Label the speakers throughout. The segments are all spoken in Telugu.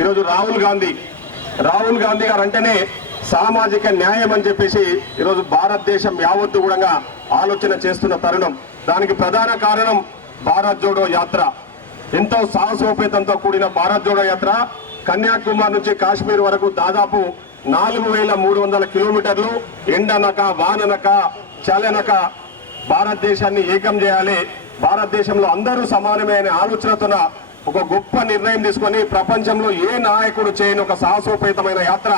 Speaker 1: ఈరోజు రాహుల్ గాంధీ రాహుల్ గాంధీ గారు అంటేనే సామాజిక న్యాయం అని చెప్పేసి ఈరోజు భారతదేశం యావత్తు కూడా ఆలోచన చేస్తున్న తరుణం. దానికి ప్రధాన కారణం భారత్ జోడో యాత్ర. ఎంతో సాహసోపేతంతో కూడిన భారత్ జోడో యాత్ర. కన్యాకుమారి నుంచి కాశ్మీర్ వరకు దాదాపు నాలుగు వేల మూడు వందల కిలోమీటర్లు ఎండనక వాననక చలనక భారతదేశాన్ని ఏకం చేయాలి. భారతదేశంలో అందరూ సమానమే అనే ఆలోచనతో ఒక గొప్ప నిర్ణయం తీసుకొని ప్రపంచంలో ఏ నాయకుడు చేయని ఒక సాహసోపేతమైన యాత్ర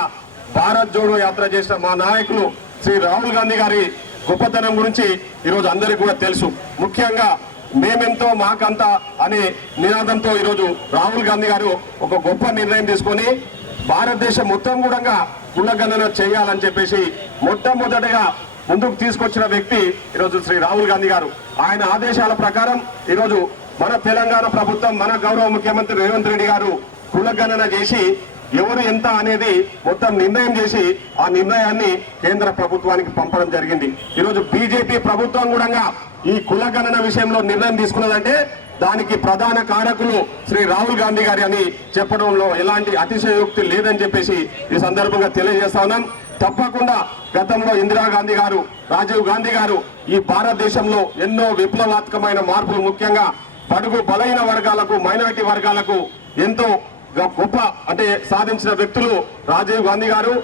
Speaker 1: భారత్ జోడో యాత్ర చేసిన మా నాయకులు శ్రీ రాహుల్ గాంధీ గారి గొప్పతనం గురించి ఈరోజు అందరికీ కూడా తెలుసు. ముఖ్యంగా మేమెంతో మాకంత అనే నినాదంతో ఈరోజు రాహుల్ గాంధీ గారు ఒక గొప్ప నిర్ణయం తీసుకొని భారతదేశం మొత్తం కూడా కులగణన చేయాలని చెప్పేసి మొట్టమొదటిగా ముందుకు తీసుకొచ్చిన వ్యక్తి ఈరోజు శ్రీ రాహుల్ గాంధీ గారు. ఆయన ఆదేశాల ప్రకారం ఈరోజు మన తెలంగాణ ప్రభుత్వం మన గౌరవ ముఖ్యమంత్రి రేవంత్ రెడ్డి గారు కులగణన చేసి ఎవరు ఎంత అనేది మొత్తం నిర్ణయం చేసి ఆ నిర్ణయాన్ని కేంద్ర ప్రభుత్వానికి పంపడం జరిగింది. ఈరోజు బీజేపీ ప్రభుత్వం కూడా ఈ కులగణన విషయంలో నిర్ణయం తీసుకున్నదంటే దానికి ప్రధాన కారకులు శ్రీ రాహుల్ గాంధీ గారి అని చెప్పడంలో ఎలాంటి అతిశయోక్తి లేదని చెప్పేసి ఈ సందర్భంగా తెలియజేస్తా ఉన్నాం. తప్పకుండా గతంలో ఇందిరాగాంధీ గారు రాజీవ్ గాంధీ గారు ఈ భారతదేశంలో ఎన్నో విప్లవాత్మకమైన మార్పులు ముఖ్యంగా పడుగు బలైన వర్గాలకు మైనారిటీ వర్గాలకు ఎంతో గొప్ప అంటే సాధించిన వ్యక్తులు రాజీవ్ గాంధీ గారు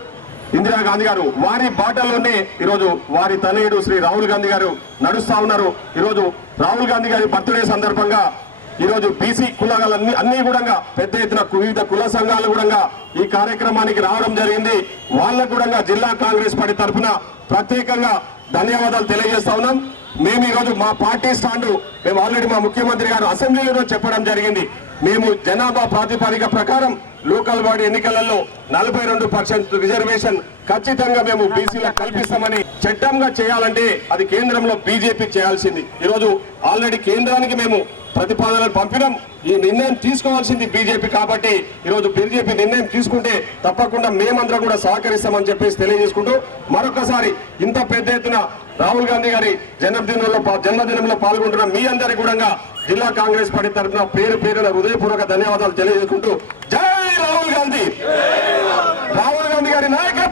Speaker 1: ఇందిరాగాంధీ గారు. వారి బాటలోనే ఈరోజు వారి తనయుడు శ్రీ రాహుల్ గాంధీ గారు నడుస్తా ఉన్నారు. ఈరోజు రాహుల్ గాంధీ గారి బర్త్డే సందర్భంగా ఈరోజు బీసీ కులగాలన్నీ అన్ని కూడా పెద్ద ఎత్తున వివిధ కుల సంఘాలు కూడా ఈ కార్యక్రమానికి రావడం జరిగింది. వాళ్ళకు కూడా జిల్లా కాంగ్రెస్ పార్టీ తరఫున ప్రత్యేకంగా ధన్యవాదాలు తెలియజేస్తా ఉన్నాం. మేము ఈరోజు మా పార్టీ స్టాండు మేము ఆల్రెడీ మా ముఖ్యమంత్రి గారు అసెంబ్లీలో చెప్పడం జరిగింది. మేము జనాభా ప్రాతిపదిక ప్రకారం లోకల్ బాడీ ఎన్నికలలో నలభై రెండు పర్సెంట్ రిజర్వేషన్ ఖచ్చితంగా మేము బీసీలకు కల్పిస్తామని చట్టంగా చేయాలంటే అది కేంద్రంలో బీజేపీ చేయాల్సింది. ఈరోజు ఆల్రెడీ కేంద్రానికి మేము ప్రతిపాదనలు పంపినాం. ఈ నిర్ణయం తీసుకోవాల్సింది బీజేపీ కాబట్టి ఈరోజు బీజేపీ నిర్ణయం తీసుకుంటే తప్పకుండా మేమందరం కూడా సహకరిస్తామని చెప్పేసి తెలియజేసుకుంటూ మరొకసారి ఇంత పెద్ద ఎత్తున రాహుల్ గాంధీ గారి జన్మదినంలో జన్మదినంలో పాల్గొంటున్న మీ అందరి కూడా జిల్లా కాంగ్రెస్ పార్టీ తరఫున పేరు పేరున హృదయపూర్వక ధన్యవాదాలు తెలియజేసుకుంటూ జై రాహుల్ గాంధీ! రాహుల్ గాంధీ గారి నాయకత్వం!